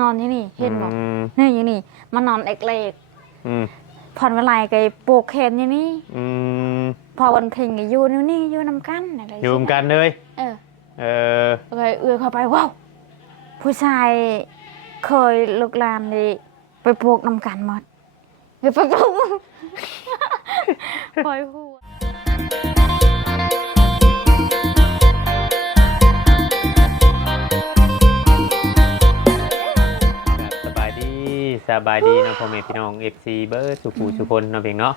นอนอยู่นี่ เห็นบอกอืมนี่อยู่นี่มานอนเอกเลกอืมผ่อนเวลาไกปลูกเห็นอยู่นี่ อืมพอวันเพ็งก็อยู่นี่นี่อยู่นำกันอะไรอยู่กันเลยเออเออเลยเอื้อเข้าไปว้าวผู้ชายเคยลุกลานดีไปปลูกนำกันหมดเดี๋ยวไปปลูก ปล่อยหัว สบายดีเนาะพ่อแม่พี่น้อง FC เบิร์ดสุภูสุคนเนาะเพียงเนาะ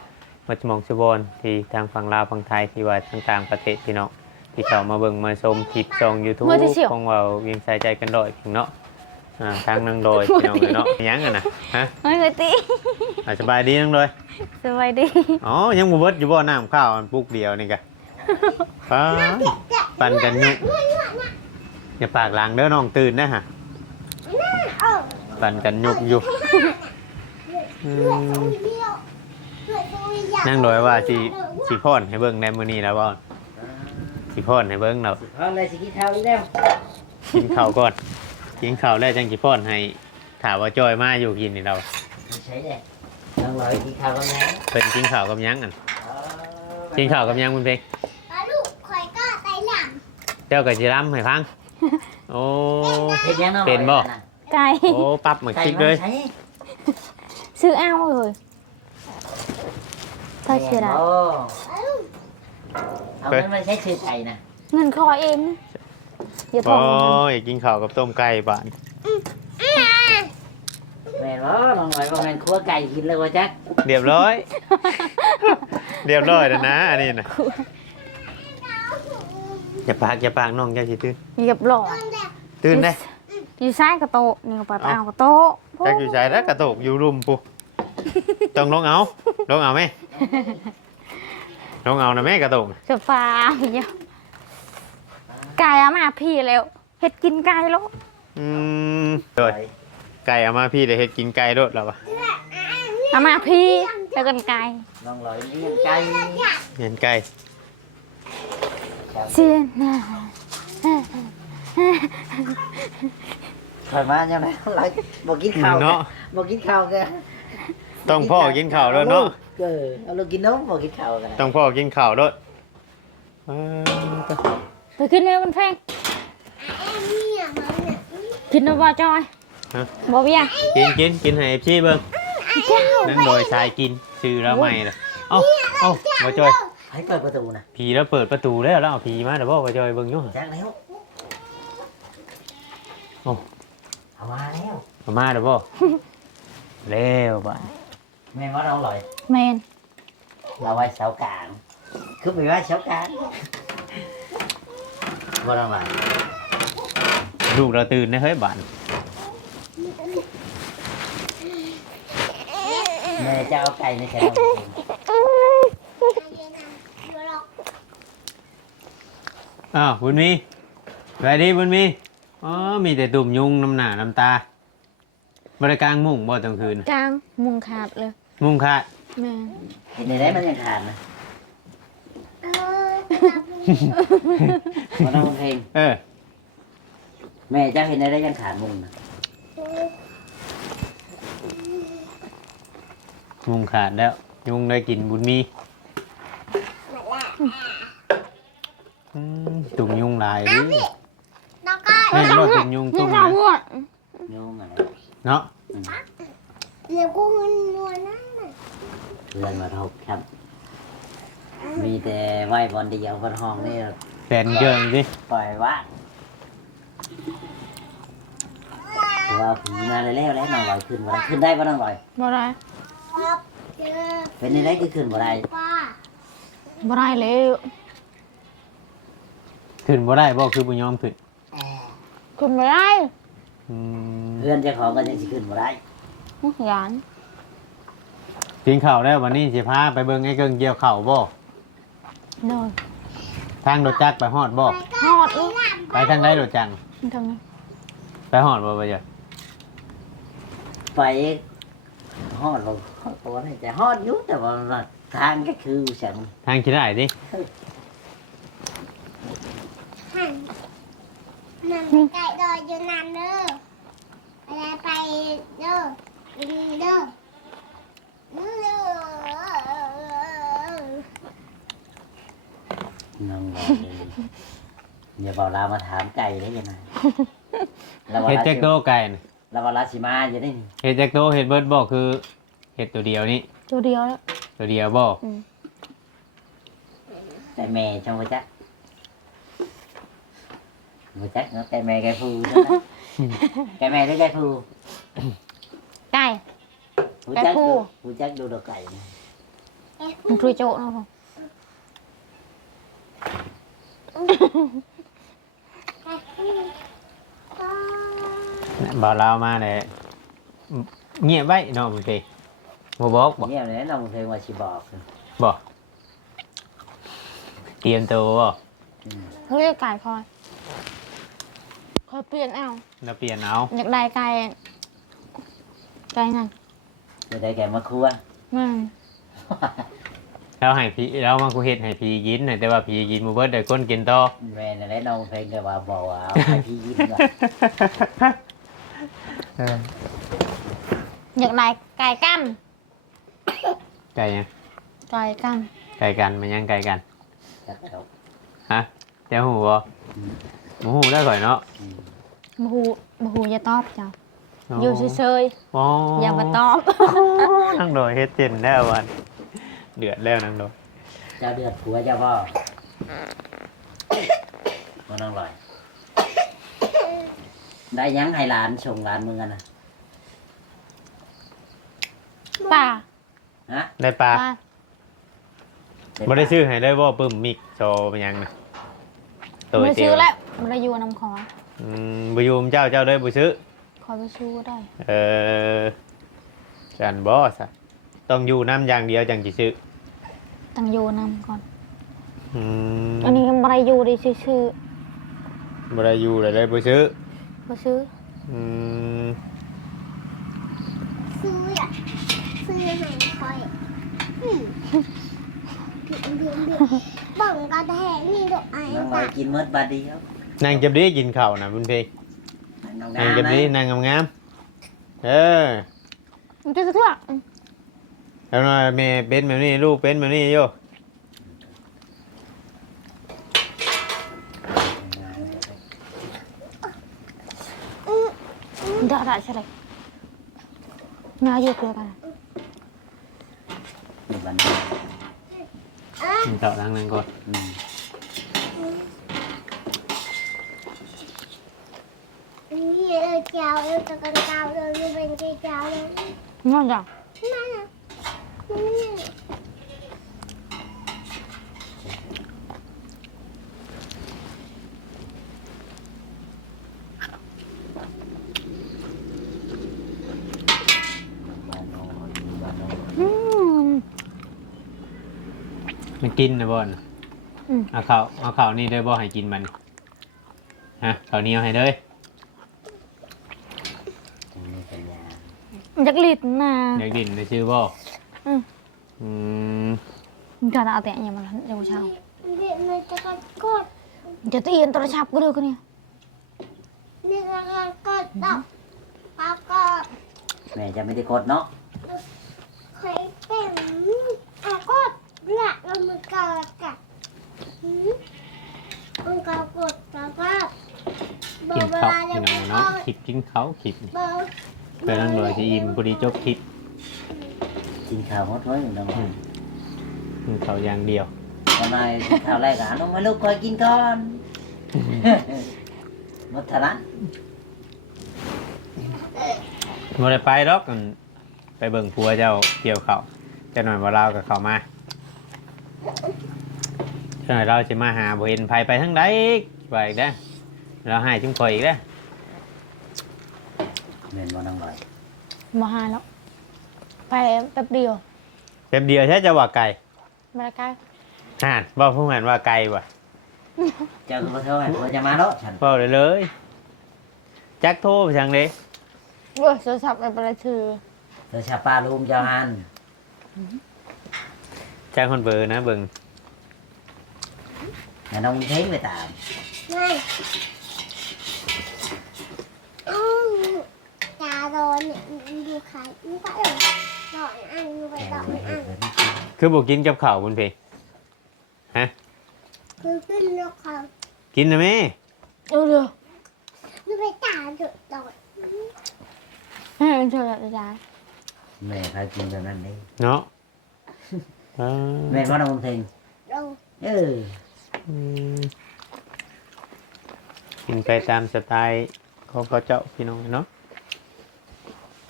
มาจมองชบอนที่ทางฝั่งลาวฝั่งไทยที่ว่าทางต่างประเทศพี่น้องที่เขามาเบิ่งมาชมคลิปช่อง YouTube มือที่เสี่ยวของเราเวียงใส่ใจกันดอยเพียงเนาะอ่าทางนางดอยพี่น้องเนาะยังกันนะฮะเฮ้ยเคยตีอ่าสบายดีนางดอยสบายดีอ๋อยังบ่เบิดอยู่บ่น้ำข้าวอันปุกเดียวนี่กะป้าปั่นกันยุกอย่าปากหลังเด้อน้องตื่นนะฮะ ปั่นกันยุกอยู่อืมนั่งโดยว่าสิสิพ่อนให้เบิ่งในมื้อนี้แล้วบ่สิพ่อนให้เบิ่งแล้วพร้อมเลยสิกินข้าวอีกแล้วกินข้าวก่อนกินข้าวแล้วจังสิพ่อนให้ถามว่าจอยมาอยู่กินนี่เราไม่ใช่เลยต้องรอกินข้าวกันแล้วเพิ่นกินข้าวกับหยังอันกินข้าวกับหยังคุณเพงลูกคอยก็ไตหลังเจ้าก็สิรำให้ฟังโอ้เห็นยังน้องเป็นบ่ ไก่โอ้ปรับมาไก่คลิกมัเลยนใช้ซื้อเอาเลยถ้าเชื่อได้โอ้เอาเงินมาใช้ซื้อไก่นะเงินคอเองนะอย่าทโอ้องยอยากกินข้าวกับต้มไก่บ้านแม่บ่น้องหน่อยว่าแม่นครัวไก่กินแล้วว่าจักเรียบร้อย เรียบร้อยแล้วนะอันนี้นะอย่าปากอย่าปากน้องอย่าสิตื่นเหยียบหล่อตื่นได้ อยู่ซ้ายกับโต๊ะนี่ก็ไปเอากับโต๊ะจักอยู่ใจแล้วกระโตกอยู่รุมปูต้องลงเอาลงเอาไหมลงเอานะแม่กระโตกจะฟ้าเยอะไก่เอามาพี่แล้วเห็ดกินไก่แล้วอืมโดยไก่เอามาพี่เดี๋ยวเฮ็ดกินไก่โดดแล้ววะเอามาพี่แล้วกันไก่น้องหน่อยเลี้ยงไก่เห็นไก่เสียนะค อยมาจังได๋หลายบ่กินข้าวเนาะ บ่กินข้าวกันต้องพ่อกินข้าวแล้วเนาะเออเอาลูกกินนมบ่กินข้าวกันต้องพ่อกินข้าวโดดเออไปขึ้นเร็วมันแพงกินนะบ่จอยบ่เบี้ยกินกินกินให้พี่เบิ่งนั่งโดยชายกินชื่อแล้วไม่เลยเอ้าเอ้ามาจอยให้เปิดประตูนะผีแล้วเปิดประตูแล้วแล้วเอาผีมาเดี๋ยวบอกว่าจอยเบิ่งอยู่หั่นจักแล้วโอ้ เอามาแล้ว เอามาเดี๋ยวบอกแล้วบ้านแม่ว่าน้องหน่อย แมนเราไว้เสากลาง คือไปไว้เสากลางว่าเราไว้ลูกเราตื่นนะเฮ้ยบ้านแม่จะเอาไก่ในแถวอ้าวบุญมีสวัสดีบุญมี อ๋อมีแต่ตุ่มยุงน้ำหนาน้ำตา บริกลางมุ่งบ่ตอนคืน กลางมุงขาดเลยมุ่งค่ะแม่นเห็นในได้มันยังขาดนะว่าน้องเพลงเออ แม่จะเห็นในได้ยังขาดมุงนะมุ่งขาดแล้ว ยุงได้กินบุญมีอืมตุ่มยุงหลายดิ น้องก็แม่นบ่ตุ่มยุงนี่ตุ่มข้าวนะหัวโยงอะไรเนาะเดี๋ยวกูเงินนวลนะเพื่อนมาทบครับ มีแต่ไหว้บอลเดียวบนห้องนี่แฟนเกินสิปล่อยว่างเพราะว่าผีมาแล้วแล้วน้องลอยขึ้นบ่ได้ขึ้นได้บ่น้องลอยบ่ได้ครับเจอเป็นในได้คือขึ้นบ่ได้ป้าบ่ได้แล้วขึ้นบ่ได้บ่คือบ่ยอมขึ้น คุณบ่ได้อืมเพื่อนเจ้าของก็ยังสิขึ้นบ่ได้มุกหยานกินข้าวแล้ววันนี้สิพาไปเบิ่งไอ้เกิงเกี่ยวข้าวบ่โดนทางรถจักรไปฮอดบ่ฮอดลูกไปทางใดรถจักรมันทางนี้ไปฮอดบ่ไปจ้ะไปฮอดลงฮอดตัวนี่แต่ฮอดอยู่แต่ว่าทางก็คือฉันทางคิดได้ดิ นนั่งไก่ดอยอยู่นานเด้ออะไรไปเด้อเด้อเด้อน้องบอกเลยอย่าบอกลามาถามไก่ได้ยังไงเราว่าเฮ็ดลาแจ็คสิโตไก่น่ะเราว่าลาสิมาอยู่ได้นี่เฮ็ดแจ็คโตเฮ็ดเบิร์ดบอกคือเฮ็ดตัวเดียวนี่ตัวเดียวแล้ว ตัวเดียวบอกแต่แม่ช่างมาจักมาจักเนาะแต่แม่ไก่ฟูใช่ไหมไก่แม่หรือไก่ฟูไก่ผู้จัก ไก่ฟูดูผู้จักดูดอกไก่นะมันคุยโจ๊ะเนาะบ่าวลาวมาเลยเงียบไว้เนาะบางที บ่บอกบ่เนี่ยเลยน้องเพลงว่าสิบอกบ่เตรียมตัวบ่อืมเขาเรียกไก่คอยคอยเปลี่ยนเอาแล้วเปลี่ยนเอาอยากได้ไก่ไก่นั่นจะได้แก่มาครัวมันแล้วให้พี่แล้วมันกูเฮ็ดให้พี่กินน่ะแต่ว่าพี่กินบ่เบิดได้คนกินต่อแม่นั่นแหละน้องเพลงก็ว่าบอกว่าเอาให้พี่ยิ้มก่อนอยากได้ไก่กั้มไก่ยังไก่กั้มไก่กันมันยังไก่กันจักเอาฮะเจ้าหูบ่ บ่หูได้ข่อยเนาะอืมบฮูบฮูอย่าตอบเจ้าอยู่เฉยอ๋อๆอย่ามาตอบนั่งโดยเฮ็ดเจนแล้ววันเดือดแล้วนั่งโดยเจ้าเดือดผัวเจ้าพ่อมาน้องลอย ได้ยังให้หลานส่งหลานมึงกันนะป่าฮะได้ปลาป่าบ่ได้ชื่อให้ได้บ่ปึ้มมิกโซเป็นหยังนะตัวไม่เจีซื้ยอวแล้ว มันได้อยู่น้ำขออืมบ่อยูมเจ้าเจ้าได้บ่ซื้อคอยไปซื้อได้เออจันบ่ซะต้องอยู่น้ำอย่างเดียวจังสิซื้อตั้งอยู่น้ำก่อน อืมอันนี้มันบ่ได้อยู่ดีชื่อบ่ได้อยู่เลยเลยบ่ซื้อๆบ่ซื้ออืมซื้ออะซื้อให้คอยอืมบ่งกระแทกนี่ดอกไอ้น้องลอตายกินเมื่อบาดเดียว นั่งจับดีกินข้าวนะบุญเพลงน้องนั่งงามจับนะดีนั่งงามๆเออมันจะเถื่อแล้วหน่อยแม่เป็นแบบนี้ลูกเป็นแบบนี้โยมันจะอะไรใช่ไหมน่าอยู่เกินกันอยู่บ้านนี้กินข้าวล้างนั่งก่อน อืมนี่เออเจ้าเออตะกันเจ้าเออนี่เป็นเจ้าเลยนั่นน่ะนี่นน้องอยู่บ้านน้องอืมมันกินนะบอนอืม เอาข้าวเอาข้าวนี่ได้บ่ให้กินมันฮะข้าวเหนียวให้เลย ตรงนี้เป็นยา อยากลิดนะอยากดินได้ชื่อบ่อืมอืมมันจะเอาแต่อย่างมันเดี๋ยวเช้านี่มันจะกันกดจะตีนโทรศัพท์ก็เลยก็เนี่ยนี่ก็กันกดดอกแล้วก็แม่จะไม่ได้กดเนาะเคยเป็นอะกดละแล้วมันก็กัดหืมมันก็กดแล้วก็เบอกินร์เวข้าวลาพี่เดี๋ยวน้องมันก็เนาะคลิปกินข้าวคลิปเบอร์ ไปนั่งรอจะอิ่มพอดีจบคลิปกินข้าวหมดไว้น้องลอยกินข้าวอย่างเดียว ทำไมกินข้าวแรกอะน้องมาลูกคอยกินก่อนหมดทะละบ่ได้ไปดอกอั่นไปเบิ่งผัวเจ้าเกี่ยวข้าวเจ้าหน่อยบ่เล่ากับเขามาเจ้าหน่อยเราสิมาหาบ่เห็นไผไปทางใดไปอีกเด้อเราให้จุ่มข่อยอีกเด้อ เมนว่าน้องลอยมาหาแล้วไปแป๊บเดียวแป๊บเดียวใช่จะว่าไกลมาละกันห่านว่าผู้หันว่าไกลว่ะเจ้าก็เท่าไหร่ผัวจะมาแล้วฉันเฝ้าเลยเลยจักโทรไปทางเด้เว้ยโทรศัพท์ไปประชือเธอชาปลาลูมเจ้าฮันจักคนเบอร์นะเบิ่งให้น้องเท้งไปตามไม่อืมจ้า โดนเนี่ยดูขายมันก็เออดอกอันไปดอกอันคือบอกกินกับข้าวบุญเพลงคือขึ้นนกเขากินนะแม่เออเดี๋ยวดูไปตาดุดอกแม่เป็นเธอจะได้แม่พากินแบบนั้นเลยเนาะอ่าแม่ก็น้องเพลงเราเอออืมกินไปตามสไตล์ของเขาเจ้าพี่น้องเนาะ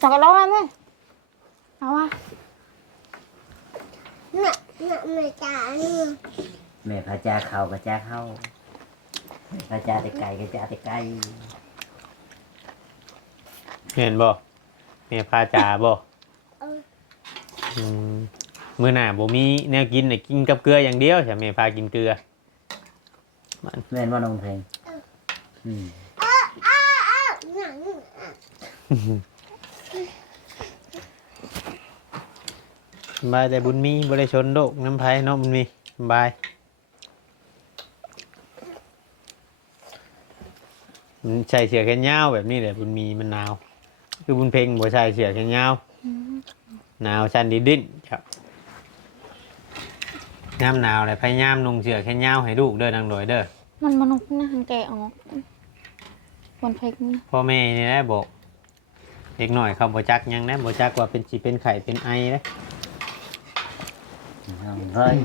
จักรร้อนไหมเอาวะเนี่ยเนี่ยไม่ตาเนี่ยแม่พาจ้าเข้ากับจ้าเข้าพาจ้าแต่ไก่กับจ้าแต่ไก่เห็นบ่แม่พาจ่าบ่เอออืมมื้อหน้าบ่มีแนวกินน่ะกินกับเกลืออย่างเดียวใช่แม่พากินเกลือแม่ว่าน้องเพลงอืม เออเออเออหนังอะ สบายแต่บุญมีบ่ได้ชนโลกน้ำไผเนาะบุญมีสบายมันใส่เสื้อแขนยาวแบบนี้แหละบุญมีมันหนาว คือบุญเพ็งบ่ใส่เสื้อแขนยาวหนาวชันดินดิ้นครับยามหนาวเลยพยายามนุ่งเสื้อแขนยาวให้ลูกเด้อนังโดยเด้อมันมนุษย์นะแกะออกวันเพลงนะพ่อแม่นี่แหละบอก เด็กหน่อยเขาบ่จักหยังนะบ่จักว่าเป็นสิเป็นไข้เป็นไอนะน้อง เฮ้ย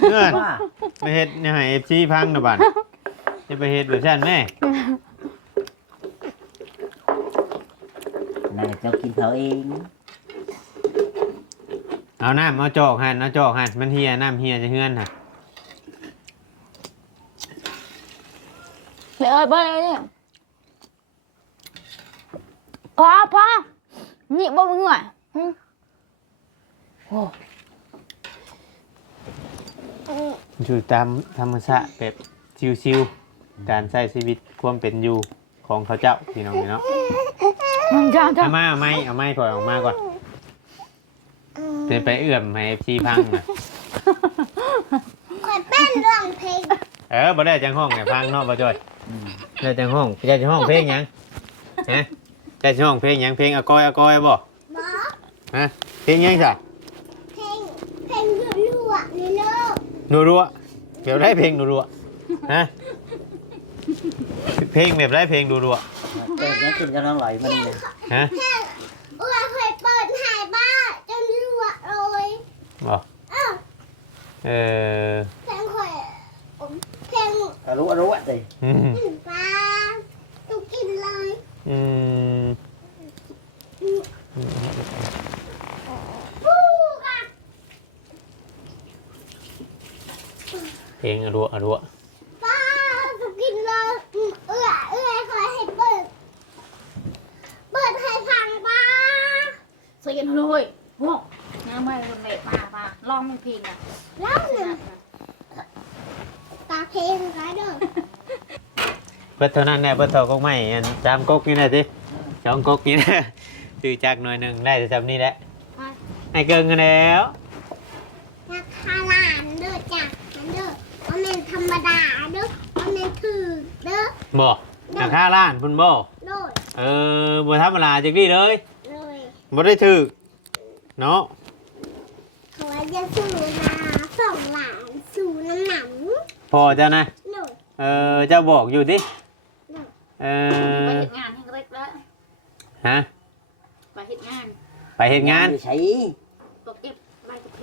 เพื่อนว่าไปเฮ็ดเนี่ยให้ FC พังนะบัดจะไปเฮ็ดแบบซั่นแม่นายเจ้ากินเขาเอง เอาน้ำเอาจอกหั่นเอาจอกหั่นมันเฮียน้ำเฮียจะเฮือนน่ะเดี๋ยวเอ้ยเบ้ยเนี่ย พอพอนี่บ่มึงอะหึโอ้อยู่ตามธรรมชาติแบบชิวๆการใช้ชีวิตความเป็นอยู่ของเขาเจ้าพี่น้องเนาะมึงจะจะเอามาเอาไม้เอาไม้ก่อนออกมาก่อนเดินไปเอื้อมให้ FC พังน่ะคอยเป็นร้องเพลง เออบ่ได้จังห้องเนี่ยพังเนาะบ่จ้อยอืมได้จังห้องได้จังห้องเพลงหยังฮะได้ จังห้องเพลงหยังเพลงอากอยอากอยบ่บอกฮะเพลงหยังจ้ะเพลงเพลงรัวๆนี่เนาะหนูรัวเดี๋ยวได้เพลงหนูรัวฮะเพลงแบบได้เพลงหนูรัวเปิดนี้กินกับน้องหลอยมันเลยฮะเพลงอ้วนเคยเปิดหายบ้าจนรัวเลยบ่เอ้าเออเพลงเคยเพลงรู้รู้เลยอืมหนึ่งปลาตุกกินเลย อืมเพลงอรัวอรัว ปลาตุกกินเลยอืมเอื้อเอื้อเคยให้เปิด เปิดให้ฟังปลา เสียงเลยโว้น้ำไม่คนเล็มามาลองมันเพลงอะ แล้วหนึ่งตาเพลงไรเด้อ เบิดเท่านั้นแน่เบิดเท่ากกไม่อันจามกกนี่แน่สิสองกกนี่แน่จือจากหน่อยหนึ่งได้แต่จำนี่แหละให้เกินกันแล้วราคาหลานเด้อจ้ะมันเด้อมันเป็นธรรมดาเด้อมันเป็นถือเด้อบ่ราคาล้านพุ่นบ่โดดเออบ่ธรรมดาจักดีเลยเลยบ่ได้ถือเนาะเขาว่าจะสู้นาส่งหลานสู่น้ำหนังพอเจ้านะโดดเออเจ้าบอกอยู่ดิ เอไปอเห็ดงานให้เล็กแล้วฮะไปเห็ดงานไปเฮ็ดงานใช้ตกเก็บใบกระเพ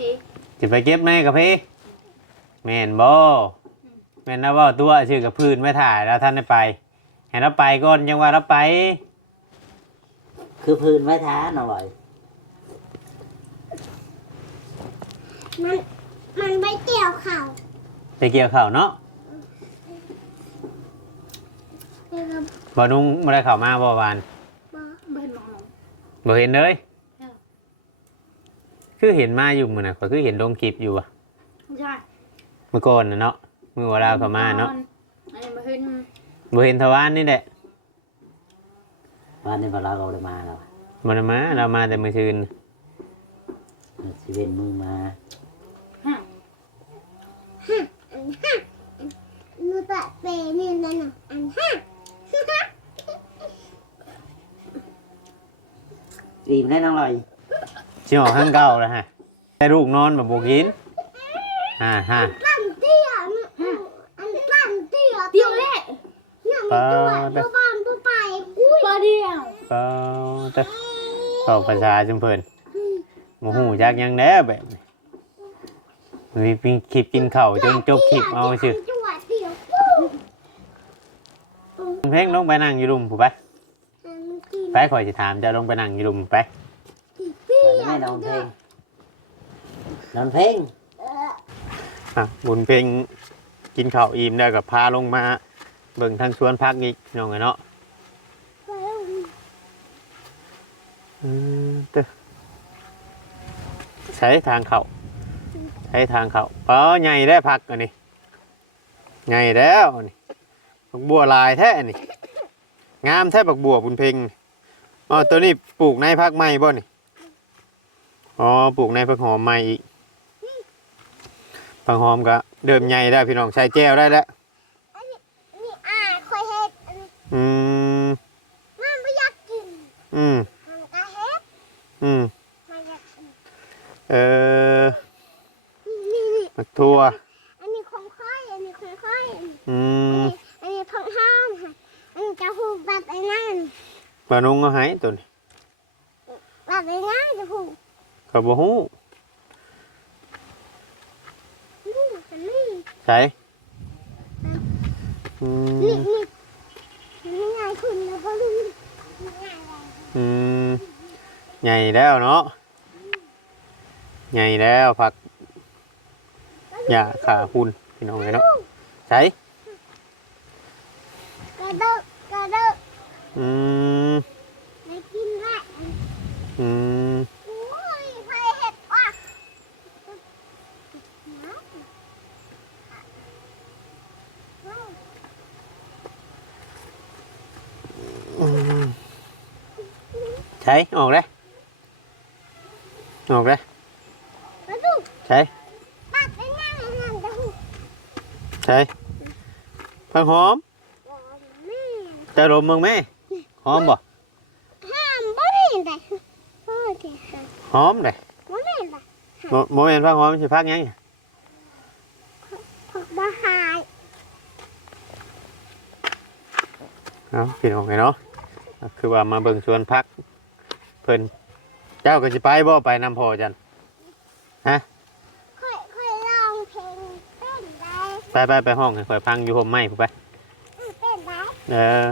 จะไปเก็บแม่กับพี่แม่นบ่แม่นนะเว่าตัวชื่อกับพื้นไม่ถ่ายแล้วท่านได้ไปให้เราไปก่อนยังว่าเราไป คือพื้นไว้ท้าน้องหลอยมันมันไม่เกี่ยวเข่าไปเกี่ยวข้าวเนาะ เกี่ยวกับบ่นุ่งบ่ได้เข้ามาบ่วานบอเบิ้ลลงลงบ่เห็นเลยเออคือเห็นมาอยู่มื้อน่ะก็คือเห็นลงคลิปอยู่อะไม่ใช่เมื่อก่อนน่ะเนาะมื้อเวลาเข้ามาเนาะอันนี้มาขึ้นบ่เห็นทวารนี่แหละวันนี้พอเราเราได้มาแล้วบ่ได้มาเรามาแต่มื้อคืนสิเวนมือมาห้าอันห้ามือปะเปนี่นั่นน่ะอันห้า อิ่มแน่น้องลอยชิออกข้างเก่าแล้วฮะแต่ลูกนอนแบบบกินอ่าฮะปั้นเตี้ยอันปั้นเตี้ยเตี้ยแรกเนี่ยมันตัวตัวบ้านตัวไปอุ้ยเดียวก็จะเข้าภาษาจุมเพิ่นโมหูจักหยังแน่แบบนี้มีเป็นคลิปกินข้าวจนจบคลิปเอาชื่อ ตัวเดียว เพลงลงไปนั่งอยู่รุมผู้ไปมันกินไปข่อยสิถามเจะลงไปนั่งอยู่รุมไปเตี้ยไม่นอนเพลงนอนเพลงอะบุญเพลงกินข้าวอิ่มแล้วกับพาลงมา เบิ่งทางสวนพักอีกน้องไงเนาะอืมเด้อใช้ทางเขาใช้ทางเขาอ๋อใหญ่ได้พักอันนี้ใหญ่แล้วอันนี้ บักบัวลายแท้อันนี้งามแท้บักบัวบุญเพ็งอ๋อตัวนี้ปลูกในพักใหม่บ่นี่อ๋อปลูกในพักหอมใหม่อีกพักหอมก็เดิมใหญ่ได้พี่น้องใส่แจ้วได้แล้วนี่อ่าคอยเฮ็ดอืมมันไม่อยากกินอืมมันก็เฮ็ดอืมมันอยากกินเออนี่นี่มักทั่วอันนี้ของค่อยอันนี้ของค่อยอืม อันนี้ของห้ามค่ะอันนี้จะหูแบบไอ้นั่น ปลานุงเอาให้ตัวนี้แบบไอ้นั่นจะหูก็บ่ฮู้นี่มันนี่ใช่อืนี่มนี่นี่ไงคุณแล้วก็รู้นี่ไงอะไรอืมใหญ่แล้วเนาะใหญ่แล้วผักหญ้าขาหุ่นพี่น้องเลยเนาะใช่กระเดกกระเดก อืมไม่กินละอืมโอ้ยใครเห็ดว่ะอืมใช่ออกเลยออกเลยมาดูใช่ปัดไอ้นั่นไอ้นั่นจะหูใช่ผักหอมนี่จะดมมึงไหมห อมบ่ห้ามบ่ได้แต่โอ้ยห้ามหอมเลยบ่ได้แต่โมโมเมนผักหอมสิพักหยังผักบ่หายเอาพี่น้องไงเนาะคือว่ามาเบิ่งสวนพัก เพิ่นเจ้าก็สิไปบ่ไปนำพ่อจันค่อยค่อยลองเพลงเต้นได้ไปไปไปห้องให้ข่อยพังอยู่ห่มไม้พู้นไปอืมเต้นได้เออ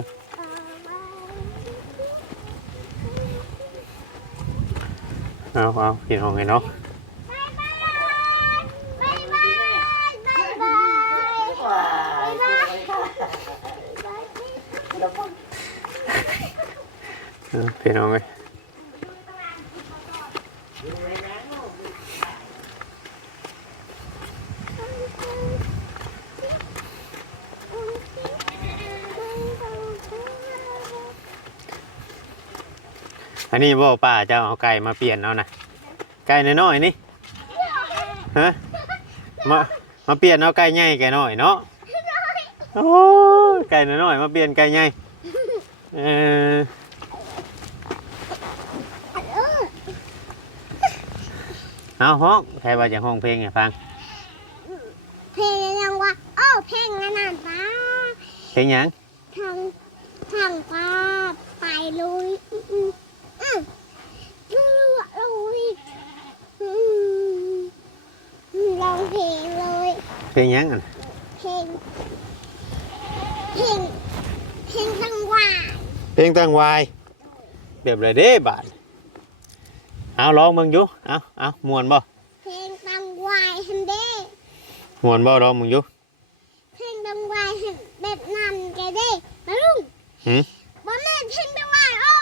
เออเอาเอาพี่น้องไงเนาะบายบายบาไงายบายบาย ว้า บาย ย บาย เออพี่น้องเอ้ยอั นนี้บ่ป้าเจ้าเอาไก่มาเปลี่ยนเอานะไก่น้อยๆนี่ฮะมามาเปลี่ยนเอาไก่ใหญ่ไก่น้อยเนาะโอ้ยไก่น้อยๆมาเปลี่ยนไก่ใหญ่เออเอาห้องใครว่าจะห้องเพลงให้ฟัง เพลงยังว่าโอ้เพลงนั่นน่ะป้าเพลงหยังทางทางป้าไปเลยอืมอืมอืมรู้ว่าเลยอืมอืม ร้องเพลงเลย เพลงหยังอันเพลง เพลง เพลงจังหวะเพลงตั้งวายแบบไรเด้บาทเอาร้องมึงอยู่เอาเอามวนบ่เพลงจังหวะฮันเด้มวนบ่ร้องมึงอยู่เพลงจังหวะฮันแบบนั้นแกเด้มาลุงหืมบ่แม่นเพลงจังหวะโอ้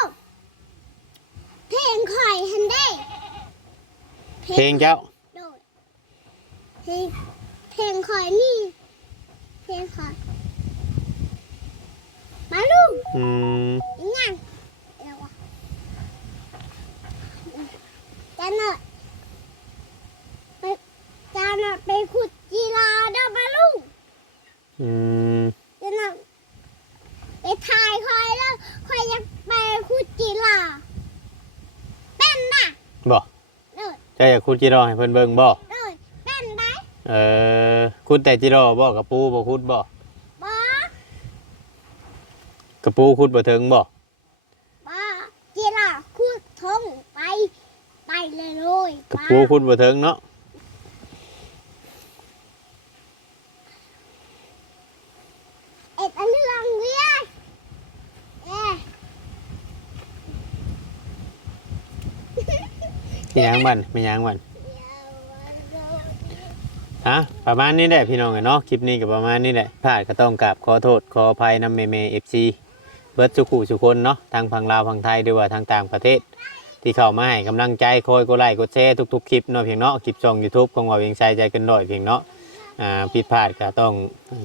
เพลงข่อยฮันเด้เพลงเจ้าโดด เพลงเพลงคอยนี่ เพลงคอยมาลุงอืมงานเดี๋ยวว่าจะหนอยไปจะหนอยไปขุดกีฬาเด้อมาลูกอืมจะหนอยไปถ่ายคอยแล้วคอยยังไปขุดกีฬาเป็นป่ะบ่เด้อจะอยากคุยจีรอให้เพื่อนเบิ่งบ่ เออคุดแต่จิรอบ่กระปูบ่คุดบ่บอกระปูคุดบ่ถึงบ่บอจีลาคูดทงไป ไปเลยเลยกระปูคุดบ่ถึงเนาะเอ็ดอันเรื่องเรียนเอ๊ะมีหยังมันมีหยังมัน ฮะประมาณนี้แหละพี่น้องเนาะคลิปนี้ก็ประมาณนี้แหละพลาดก็ต้องกราบขอโทษขออภัยนำแม่ๆ FC เบิร์ดสุขุสุคนเนาะทางฝั่งลาวฝั่งไทยหรือว่าทางต่างประเทศ ที่เข้ามาให้กำลังใจคอยกดไลค์กดแชร์ทุกๆคลิปเนาะเพียงเนาะคลิปช่อง YouTube ของเราเองใจใจกันหน่อยเพียงเนาะอ่าผิดพลาดก็ต้อง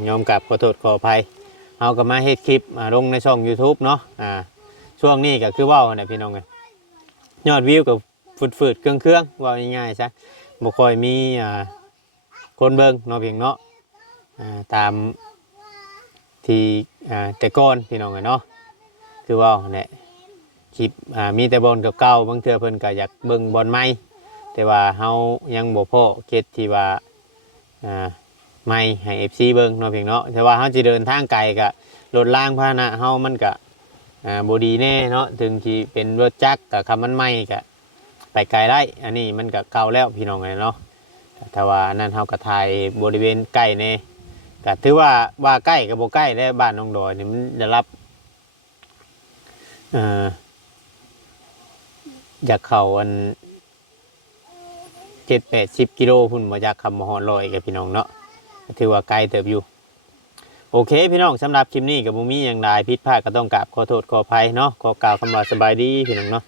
ยอมกราบขอโทษขออภัยเอาก็มาเฮ็ดคลิปอ่าลงในช่อง YouTube เนาะอ่าช่วงนี้ก็คือว้าเนี่ยพี่น้องเอ้ยยอดวิวก็ฝืดๆเครื่องๆว่าง่ายๆซะบ่ค่อยมีอ่า คนเบิ่งเนาะเพียงเนาะอ่าตามที่อ่าแต่ก่อนพี่น้องเอ้ยเนาะคือว่าเนี่ยคลิปอ่ามีแต่บอลเก่าๆบางเทื่อเพิ่นก็อยากเบิ่งบอลใหม่แต่ว่าเฮายังบ่พอเก็ดที่ว่าอ่าใหม่ให้ FC เบิ่งเนาะเพียงเนาะแต่ว่าเฮาสิเดินทางไกลก็รถล่างพาหนะเฮามันก็อ่าบ่ดีแน่เนาะถึงที่เป็นรถจักรก็คำมันใหม่ก็ไปไกลได้ อันนี้มันก็เก่าแล้วพี่น้องเอ้ยเนาะ แต่ว่านนั้นเฮาก็ถ่ายบริเวณใกล้แน่ก็ถือว่าว่าใกล้ก็บ่ใกล้แล้วบ้านน้องดอยนี่มันได้รับเอ่ออยากเข้าอันเจ็ดแปดสิบกิโลพุ่นมาจากคำมหอนลอยกับพี่น้องเนาะถือว่าไกลเติบอยู่ โอเค พี่น้องสำหรับคลิปนี้กับบุมีอย่างไรผิดพลาดก็ต้องกราบขอโทษขออภัยเนาะขอกล่าวคำว่าสบายดีพี่น้องเนาะ